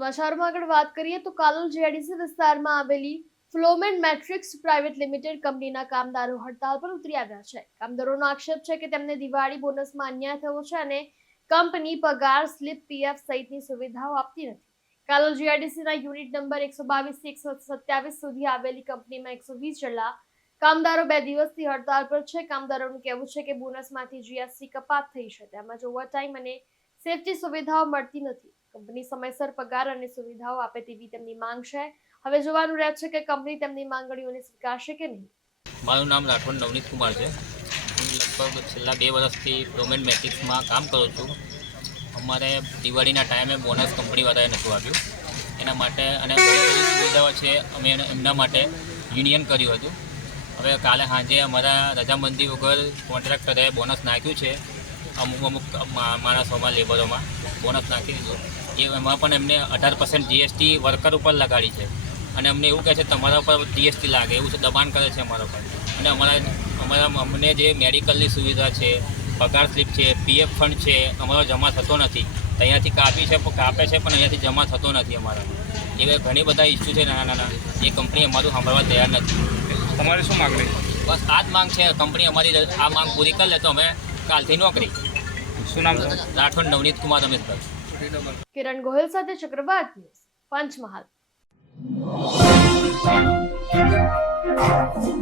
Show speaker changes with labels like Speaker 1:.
Speaker 1: સમાચારમાં આગળ વાત કરીએ તો કાલોલ જેડીસી વિસ્તારમાં આવેલી ફ્લોમેન મેટ્રિક્સ પ્રાઇવેટ લિમિટેડ કંપનીના કામદારો હડતાલ પર ઉતરી આવ્યા છે. કામદારોનો આક્ષેપ છે કે તેમને દિવાળી બોનસમાં અન્યાય થયો છે અને કંપની પગાર, સ્લીપ, પીએફ સહિતની સુવિધાઓ આપતી નથી. કાલોલ જીઆઈડીસીના યુનિટ નંબર એકસો બાવીસથી એકસો સત્યાવીસ સુધી આવેલી કંપનીમાં એકસો વીસ જેટલા કામદારો બે દિવસથી હડતાળ પર છે. કામદારોનું કહેવું છે કે બોનસમાંથી જીએસટી કપાત થઈ છે તેમજ ઓવરટાઈમ અને સેફટી સુવિધાઓ મળતી નથી. કંપની સમયસર પગાર અને સુવિધાઓ આપે તેવી તેમની માંગ છે. હવે જોવાનું રહે છે કે કંપની તેમની માંગણીઓને સ્વીકારશે કે નહીં.
Speaker 2: મારું નામ રાઠોડ નવનીત કુમાર છે. હું લગભગ છેલ્લા બે વર્ષથી ડોમેન મેટ્રિક્સમાં કામ કરું છું. અમારે દિવાળીના ટાઈમે બોનસ કંપનીવાળાએ નથી આપ્યું એના માટે અને સુવિધાઓ છે, અમે એમના માટે યુનિયન કર્યું હતું. હવે કાલે સાંજે અમારા રજામંદી વગર કોન્ટ્રાક્ટરે બોનસ નાખ્યું છે. અમુક અમુક માણસોમાં લેબરોમાં બોનસ નાખી દીધું. એ એમાં પણ એમને અઢાર પર્સન્ટ જીએસટી વર્કર ઉપર લગાડી છે. અને અમને એવું કહે છે તમારા ઉપર જીએસટી લાગે એવું છે દબાણ કરે છે અમારા ઉપર અને અમારા અમારા અમને જે મેડિકલની સુવિધા છે પગાર સ્લીપ છે પીએફ ફંડ છે અમારો જમા થતો નથી. અહીંયાથી કાપી છે કાપે છે પણ અહીંયાથી જમા થતો નથી અમારા. એવા ઘણી બધા ઇસ્યુ છે નાના નાના. એ કંપની અમારું સાંભળવા તૈયાર નથી.
Speaker 3: તમારે શું માગણી
Speaker 2: બસ આ જ માંગ છે કંપની અમારી આ માંગ પૂરી કરી લે તો અમે કાલથી નોકરી.
Speaker 3: શું નામ છે
Speaker 2: રાઠોડ નવનીત કુમાર રમેશભાઈ
Speaker 1: કિરણ ગોહિલ સાથે ચક્રવાત ન્યૂઝ પંચમહાલ
Speaker 4: Thank you.